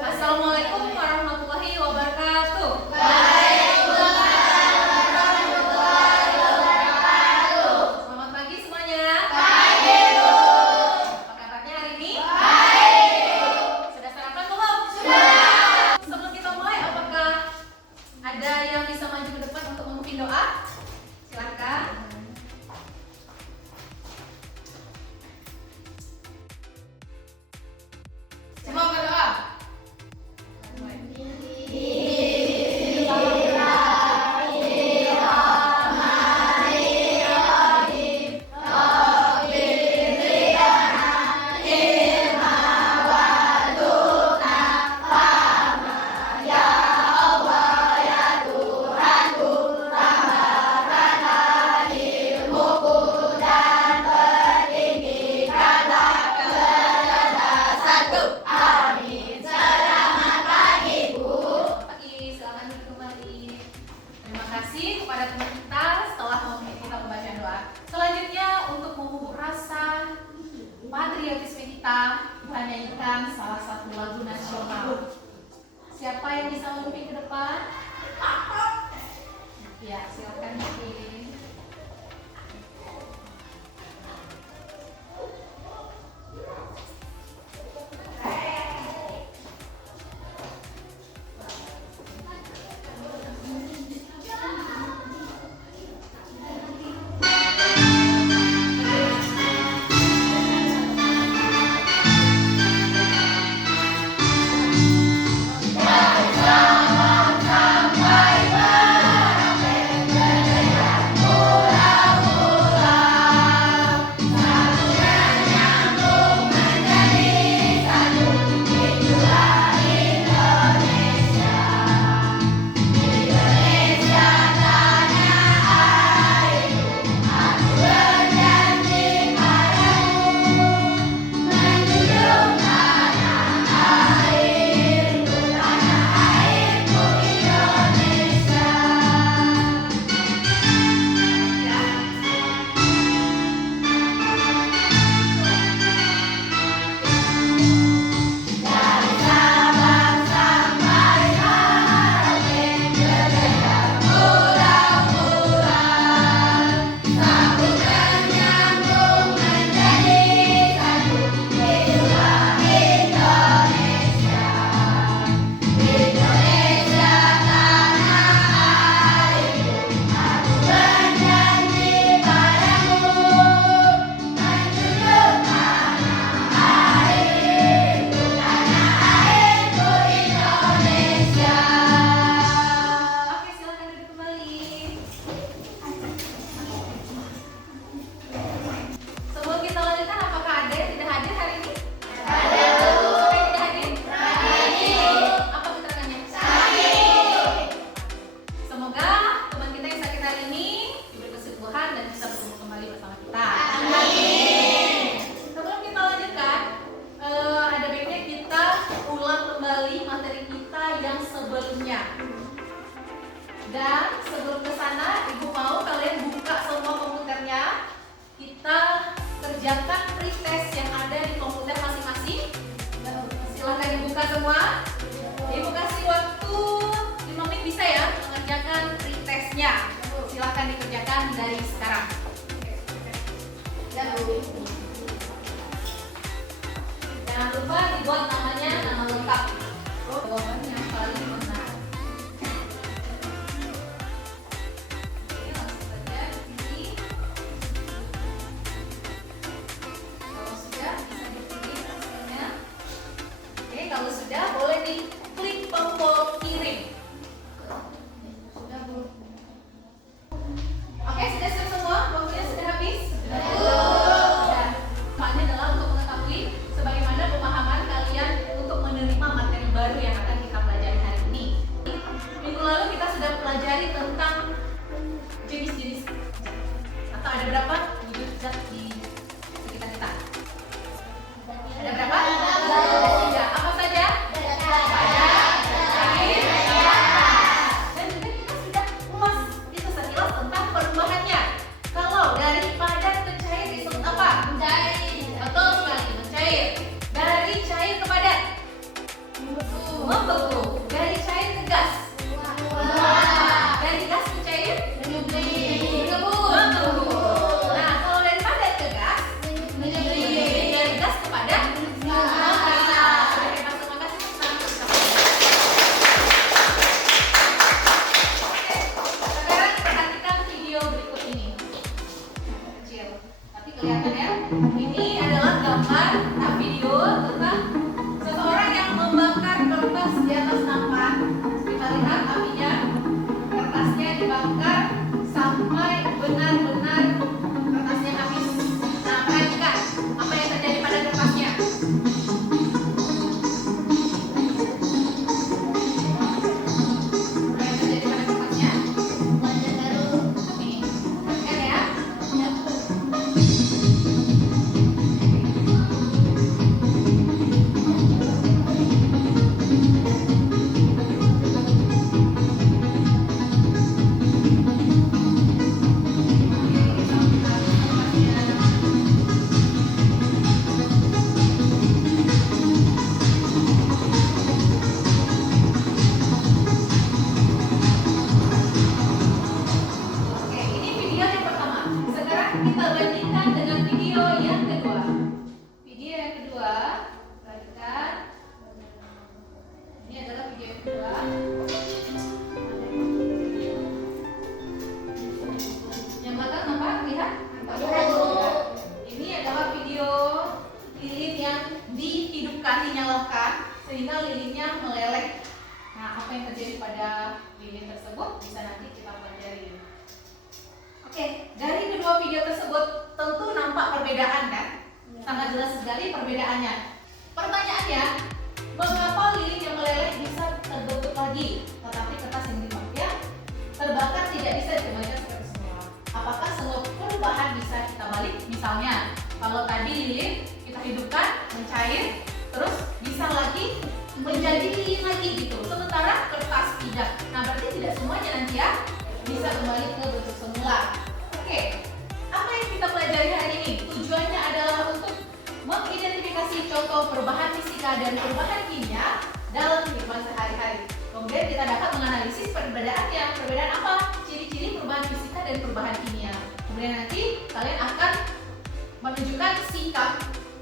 Assalamualaikum warahmatullahi wabarakatuh. Selamat pagi semuanya. Apa kabarnya hari ini? Sudah sarapan belum? Sebelum kita mulai, apakah ada yang bisa maju ke depan untuk memimpin doa? Silakan. Semua berdoa. Kepada teman kita setelah memimpin kita membaca doa. Selanjutnya untuk memupuk rasa patriotisme kita, menyanyikan salah satu lagu nasional. Siapa yang bisa memimpin ke depan? Ya, silakan mungkin. Dan sebelum ke sana, Ibu mau kalian buka semua komputernya. Kita kerjakan pretest yang ada di komputer masing-masing. Silahkan dibuka semua. Ibu kasih waktu 5 menit bisa ya mengerjakan pretestnya. Silahkan dikerjakan dari sekarang. Jangan lupa dibuat namanya, nama lengkap. Jawabannya paling benar. Kalau sudah, boleh diklik tombol kirim. Sudah belum? Oke, sudah siap semua? Waktunya sudah habis? Sudah. Manfaatnya adalah untuk mengetahui sebagaimana pemahaman kalian untuk menerima materi baru yang akan kita pelajari hari ini. Minggu lalu kita sudah pelajari tentang jenis-jenis zat. Atau ada berapa jenis zat di sekitar kita? Ada berapa? Ya, apa saja? Ada lilinnya meleleh. Nah, apa yang terjadi pada lilin tersebut bisa nanti kita pelajari. Oke, dari kedua video tersebut tentu nampak perbedaan kan? Sangat jelas sekali perbedaannya. Pertanyaannya, mengapa lilin yang meleleh bisa terbentuk lagi, tetapi kertas yang dipakai terbakar tidak bisa dikembalikan seperti semula? Apakah semua perubahan bisa kita balik? Misalnya, kalau tadi lilin kita hidupkan, mencair, terus bisa lagi menjadi lilin lagi gitu. Sementara kertas tidak. Nah, berarti tidak semuanya nanti ya bisa kembali ke bentuk semula. Oke, apa yang kita pelajari hari ini? Tujuannya adalah untuk mengidentifikasi contoh perubahan fisika dan perubahan kimia dalam kehidupan sehari-hari. Kemudian kita dapat menganalisis perbedaannya. Perbedaan apa? Ciri-ciri perubahan fisika dan perubahan kimia. Kemudian nanti kalian akan menunjukkan sikap,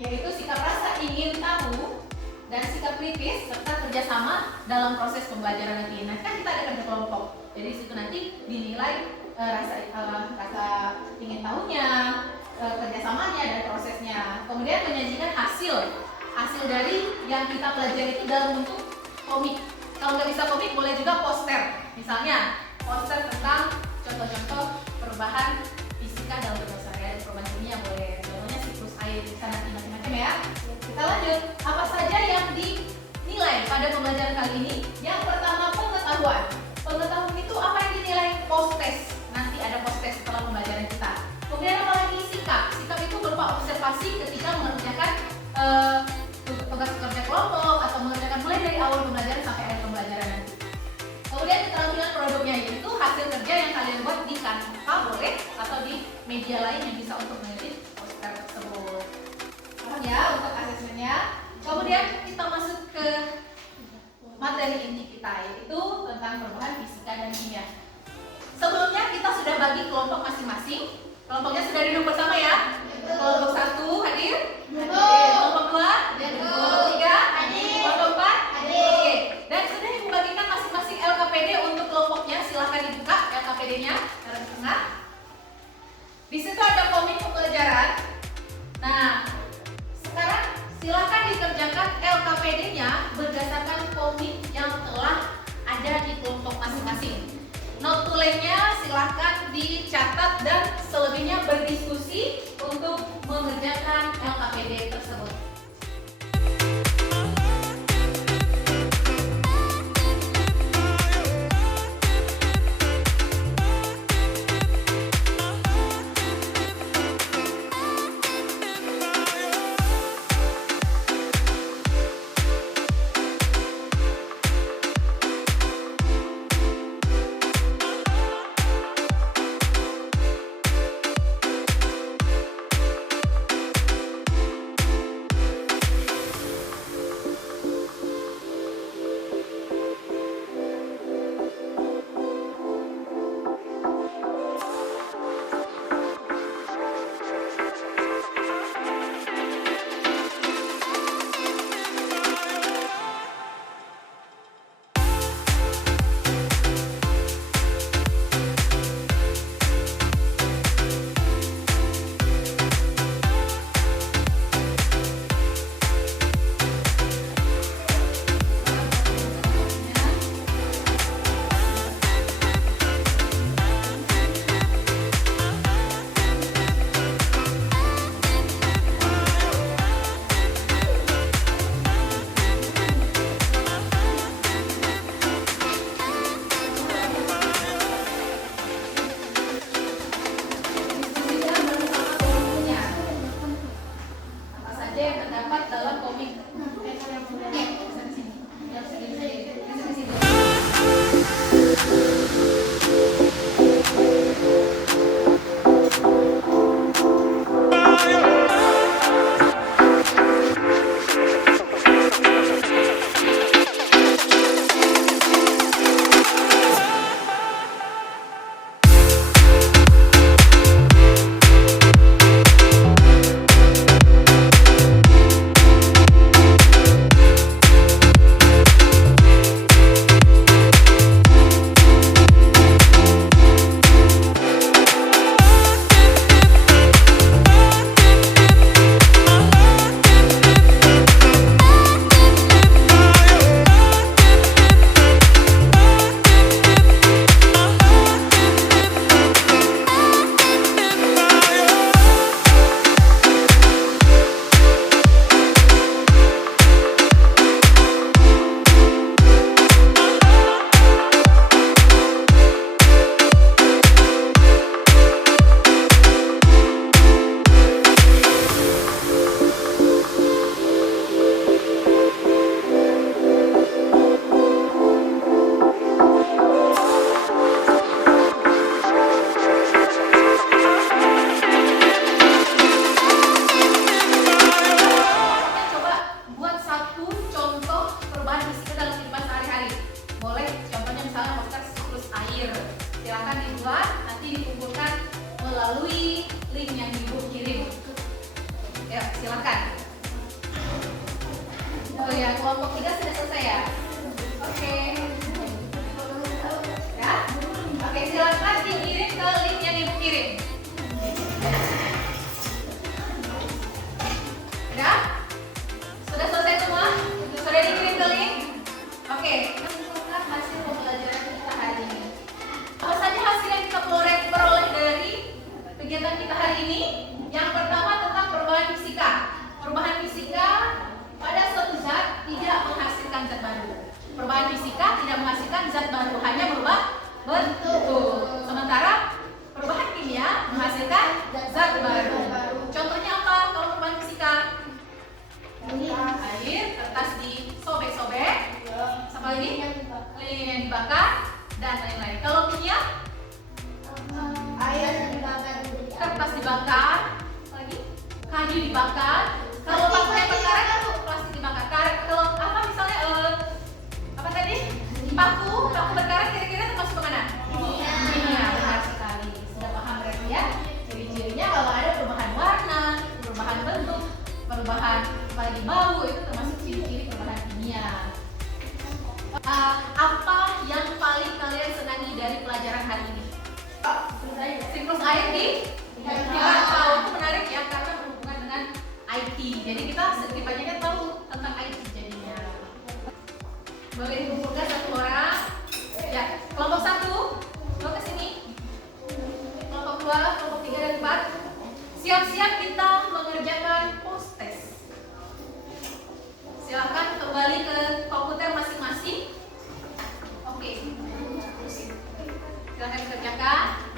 yaitu sikap rasa ingin tahu dan sikap kritis serta kerjasama dalam proses pembelajaran nanti. Nanti kan kita ada kerja kelompok. Jadi di situ nanti dinilai rasa ingin tahunya, kerjasamanya dan prosesnya. Kemudian menyajikan hasil dari yang kita pelajari itu dalam bentuk komik. Kalau nggak bisa komik, boleh juga poster. Misalnya poster tentang contoh-contoh perubahan fisika dalam berbagai sehari-hari, perubahan kimia boleh. Contohnya siklus air, bisa nanti macam-macam ya. Kita lanjut. Apa saja yang dinilai pada pembelajaran kali ini? Yang pertama, pengetahuan. Pengetahuan itu apa yang dinilai? Post-test. Nanti ada post-test setelah pembelajaran kita. Kemudian apa lagi? Sikap. Sikap itu berupa observasi ketika mengerjakan tugas kerja kelompok atau mengerjakan mulai dari awal pembelajaran sampai akhir pembelajaran nanti. Kemudian keterampilan produknya, yaitu hasil kerja yang kalian buat di Canva boleh atau di media lain yang bisa untuk mengedit poster tersebut. Paham ya untuk asesmennya? Kemudian kita masuk ke materi inti kita, yaitu tentang perubahan fisika dan kimia. Sebelumnya kita sudah bagi kelompok masing-masing. Kelompoknya sudah duduk bersama ya. Kelompok 1 hadir? Kelompok 2? Kelompok 3? Kelompok 4? Oke. Dan sudah dibagikan masing-masing LKPD untuk kelompoknya. Silahkan dibuka LKPD-nya dari tengah. Di situ ada komik pembelajaran. Nah, sekarang silahkan dikerjakan LKPD-nya berdasarkan komik yang telah ada di kelompok masing-masing. Note to land-nya silahkan dicatat dan selebihnya berdiskusi untuk mengerjakan LKPD tersebut. melalui link yang Ibu kirim. Ya, silakan. Oh ya, kelompok 3 sudah selesai ya? Oke. Ya? Oke, silakan dikirim ke link yang Ibu kirim. Ya? Sudah selesai semua? Sudah dikirim ke link? Oke, menentukan hasil pembelajaran kita hari ini. Apa saja hasil yang kita peroleh dari kegiatan kita hari ini? Yang pertama tentang perubahan fisika. Perubahan fisika pada suatu zat tidak menghasilkan zat baru. Perubahan fisika tidak menghasilkan zat baru, hanya berubah bentuk. Sementara perubahan kimia menghasilkan zat baru. Contohnya apa kalau perubahan fisika? Air, kertas disobek-sobek, sama ini lilin yang dibakar, dan lain-lain. Kalau kimia, air dibakar, kertas dibakar, lagi kayu dibakar. Kalau pakai karet, plastik dibakar. Karet, kalau apa misalnya apa tadi? Paku berkarat kira-kira termasuk kemana? Kimia, benar sekali. Sudah paham berarti ya? Ciri-cirinya kalau ada perubahan warna, perubahan bentuk, perubahan apalagi bau, itu termasuk ciri-ciri perubahan kimia. Apa yang paling kalian senangi dari pelajaran hari ini? Siklus air di tahu, itu menarik ya karena berhubungan dengan IT. Jadi kita sedikit banyaknya tahu tentang IT jadinya. Boleh dikumpulkan satu orang. Ya, kelompok 1, coba ke sini. Kelompok 2, kelompok 3 dan 4. Siap-siap kita mengerjakan post test. Silakan kembali ke komputer masing-masing. Oke. Silakan dikerjakan.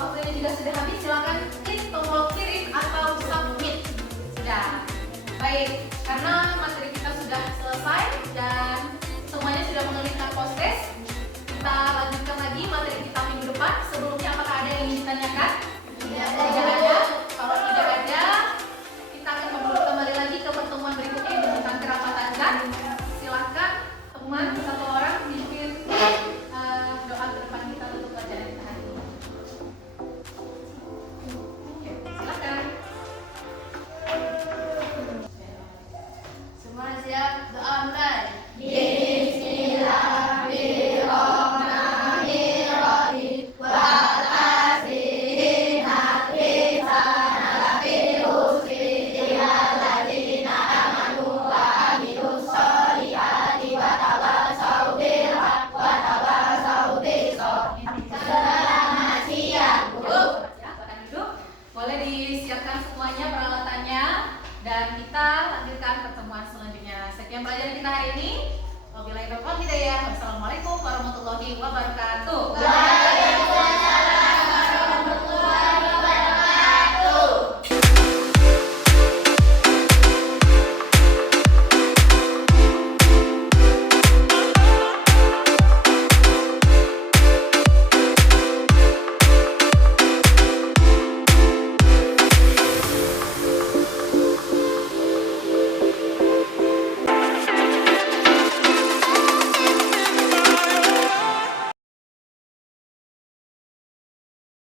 Waktunya juga sudah habis, silakan klik tombol kirim atau submit. Sudah. Baik, karena materi kita sudah selesai dan semuanya sudah mengerjakan post test, kita lanjutkan lagi materi kita minggu depan. Sebelumnya apakah ada yang ingin ditanyakan? Tidak ada. Kalau tidak ada, kita akan kembali lagi ke pertemuan berikutnya tentang kerapatan zat. Silakan teman satu orang pimpin doa ke depan kita untuk pelajaran kita hari ini. Silakan. Semua siap, doa mulai. Boleh disiapkan semuanya peralatannya dan kita lanjutkan pertemuan selanjutnya. Sekian pelajaran kita hari ini. Wabillahi taufiq wal hidayah. Wassalamualaikum warahmatullahi wabarakatuh. Waalaikumsalam.